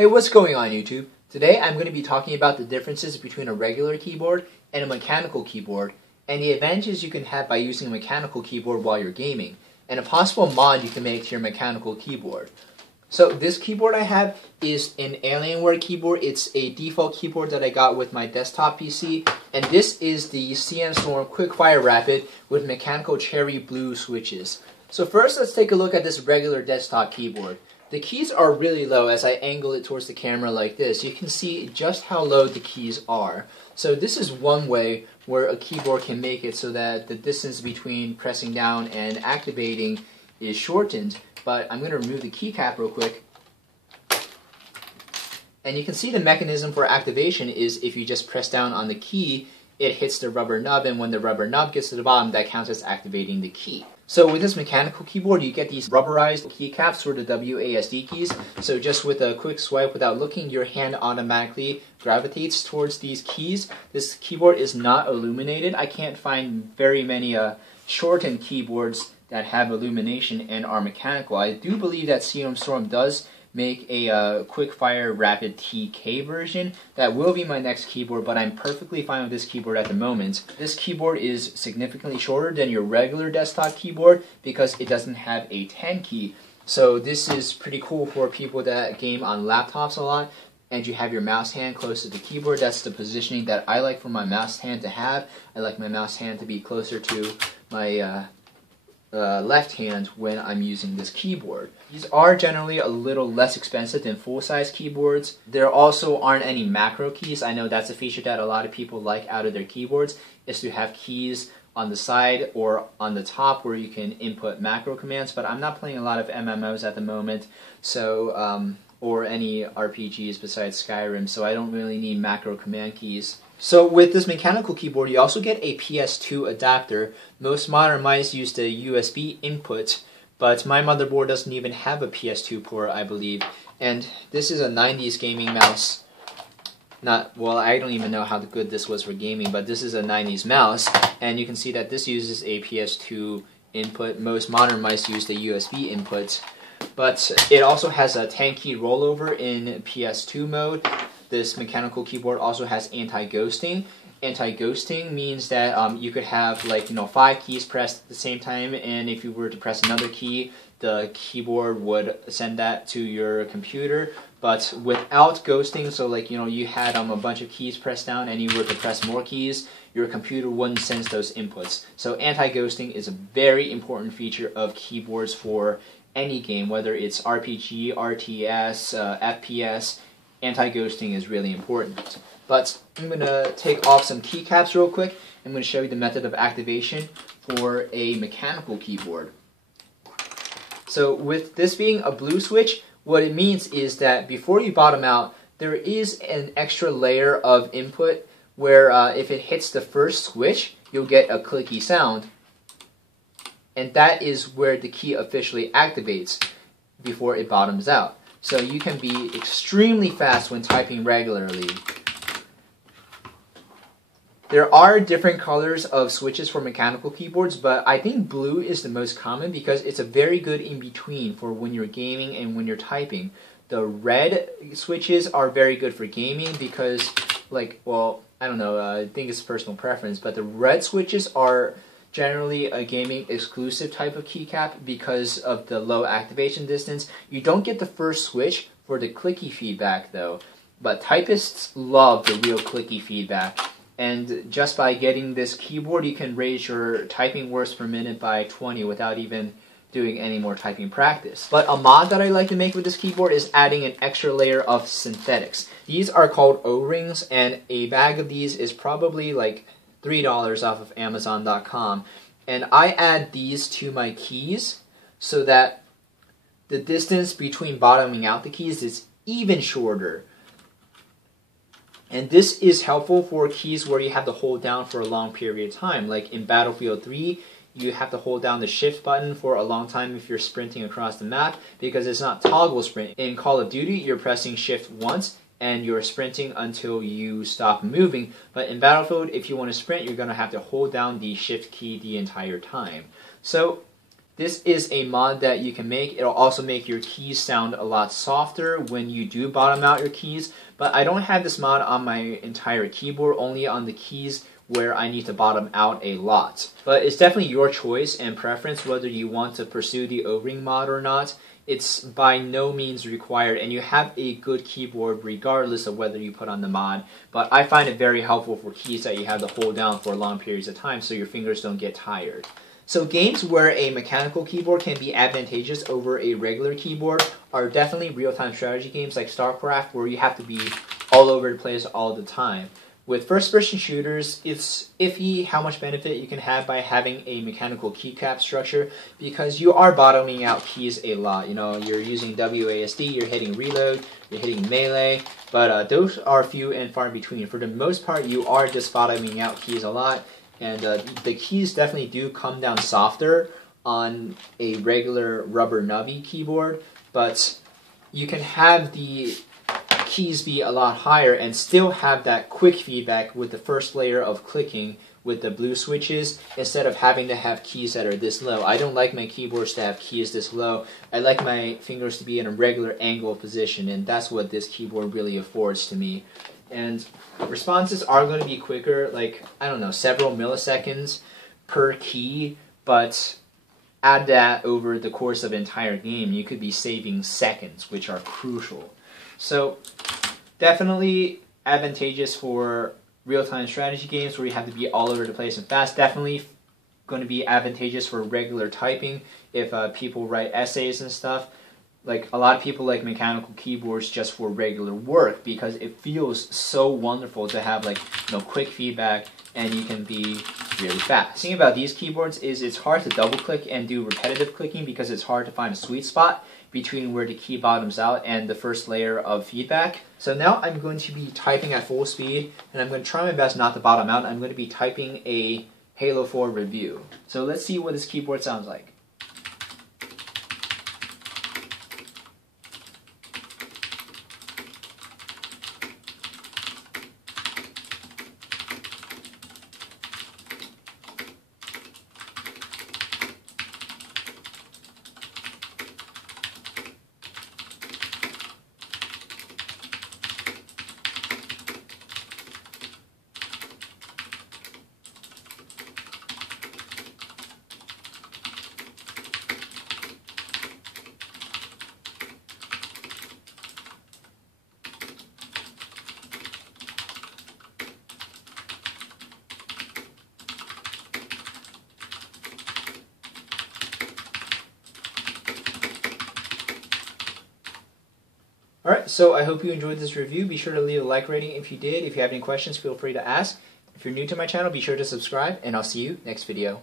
Hey, what's going on YouTube? Today I'm going to be talking about the differences between a regular keyboard and a mechanical keyboard, and the advantages you can have by using a mechanical keyboard while you're gaming, and a possible mod you can make to your mechanical keyboard. So this keyboard I have is an Alienware keyboard. It's a default keyboard that I got with my desktop PC, and this is the CM Storm Quickfire Rapid with mechanical cherry blue switches. So first let's take a look at this regular desktop keyboard. The keys are really low. As I angle it towards the camera like this, you can see just how low the keys are. So this is one way where a keyboard can make it so that the distance between pressing down and activating is shortened. But I'm going to remove the keycap real quick. And you can see the mechanism for activation is if you just press down on the key, it hits the rubber nub, and when the rubber nub gets to the bottom, that counts as activating the key. So with this mechanical keyboard, you get these rubberized keycaps for the WASD keys. So just with a quick swipe without looking, your hand automatically gravitates towards these keys. This keyboard is not illuminated. I can't find very many shortened keyboards that have illumination and are mechanical. I do believe that CM Storm does make a Quickfire Rapid TK version. That will be my next keyboard, but I'm perfectly fine with this keyboard at the moment. This keyboard is significantly shorter than your regular desktop keyboard because it doesn't have a 10 key. So this is pretty cool for people that game on laptops a lot and you have your mouse hand close to the keyboard. That's the positioning that I like for my mouse hand to have. I like my mouse hand to be closer to my left hand when I'm using this keyboard. These are generally a little less expensive than full-size keyboards. There also aren't any macro keys. I know that's a feature that a lot of people like out of their keyboards, is to have keys on the side or on the top where you can input macro commands, but I'm not playing a lot of MMOs at the moment, so or any RPGs besides Skyrim, so I don't really need macro command keys. So with this mechanical keyboard, you also get a Ps2 adapter. Most modern mice use the USB input, but my motherboard doesn't even have a Ps2 port, I believe. And this is a 90s gaming mouse. Well, I don't even know how good this was for gaming, but this is a 90s mouse, and you can see that this uses a Ps2 input. Most modern mice use the USB input, but it also has a 10-key rollover in Ps2 mode. This mechanical keyboard also has anti-ghosting. Anti-ghosting means that you could have 5 keys pressed at the same time, and if you were to press another key, the keyboard would send that to your computer. But without ghosting, so you had a bunch of keys pressed down and you were to press more keys, your computer wouldn't sense those inputs. So anti-ghosting is a very important feature of keyboards for any game, whether it's RPG, RTS, FPS. Anti-ghosting is really important. But I'm going to take off some keycaps real quick. I'm going to show you the method of activation for a mechanical keyboard. So with this being a blue switch, what it means is that before you bottom out, there is an extra layer of input where if it hits the first switch, you'll get a clicky sound. And that is where the key officially activates before it bottoms out. So you can be extremely fast when typing regularly. There are different colors of switches for mechanical keyboards, but I think blue is the most common because it's a very good in-between for when you're gaming and when you're typing. The red switches are very good for gaming because, I don't know, I think it's personal preference, but the red switches are generally a gaming exclusive type of keycap because of the low activation distance. You don't get the first switch for the clicky feedback though, but typists love the real clicky feedback. And just by getting this keyboard, you can raise your typing words per minute by 20 without even doing any more typing practice. But a mod that I like to make with this keyboard is adding an extra layer of synthetics. These are called O-rings, and a bag of these is probably $3 off of Amazon.com, and I add these to my keys so that the distance between bottoming out the keys is even shorter. And this is helpful for keys where you have to hold down for a long period of time. Like in Battlefield 3, you have to hold down the shift button for a long time if you're sprinting across the map because it's not toggle sprint. In Call of Duty, you're pressing shift once and you're sprinting until you stop moving. But in Battlefield, if you want to sprint, you're going to have to hold down the shift key the entire time. So This is a mod that you can make. It'll also make your keys sound a lot softer when you do bottom out your keys, but I don't have this mod on my entire keyboard, only on the keys where I need to bottom out a lot. But it's definitely your choice and preference whether you want to pursue the O-ring mod or not. It's by no means required, and you have a good keyboard regardless of whether you put on the mod, but I find it very helpful for keys that you have to hold down for long periods of time so your fingers don't get tired. So games where a mechanical keyboard can be advantageous over a regular keyboard are definitely real-time strategy games like StarCraft, where you have to be all over the place all the time. With first-person shooters, it's iffy how much benefit you can have by having a mechanical keycap structure, because you are bottoming out keys a lot. You know, you're using WASD, you're hitting reload, you're hitting melee, but those are few and far between. For the most part, you are just bottoming out keys a lot. And the keys definitely do come down softer on a regular rubber nubby keyboard, but you can have the keys be a lot higher and still have that quick feedback with the first layer of clicking with the blue switches, instead of having to have keys that are this low. I don't like my keyboards to have keys this low. I like my fingers to be in a regular angle position, and that's what this keyboard really affords to me. And responses are going to be quicker, like, I don't know, several milliseconds per key, but add that over the course of an entire game, you could be saving seconds, which are crucial. So, definitely advantageous for real-time strategy games where you have to be all over the place and fast. Definitely going to be advantageous for regular typing if people write essays and stuff. Like, a lot of people like mechanical keyboards just for regular work because it feels so wonderful to have, like, you know, quick feedback and you can be really fast. The thing about these keyboards is it's hard to double click and do repetitive clicking because it's hard to find a sweet spot between where the key bottoms out and the first layer of feedback. So now I'm going to be typing at full speed, and I'm going to try my best not to bottom out. I'm going to be typing a Halo 4 review. So let's see what this keyboard sounds like. Alright, so I hope you enjoyed this review. Be sure to leave a like rating if you did. If you have any questions, feel free to ask. If you're new to my channel, be sure to subscribe, and I'll see you next video.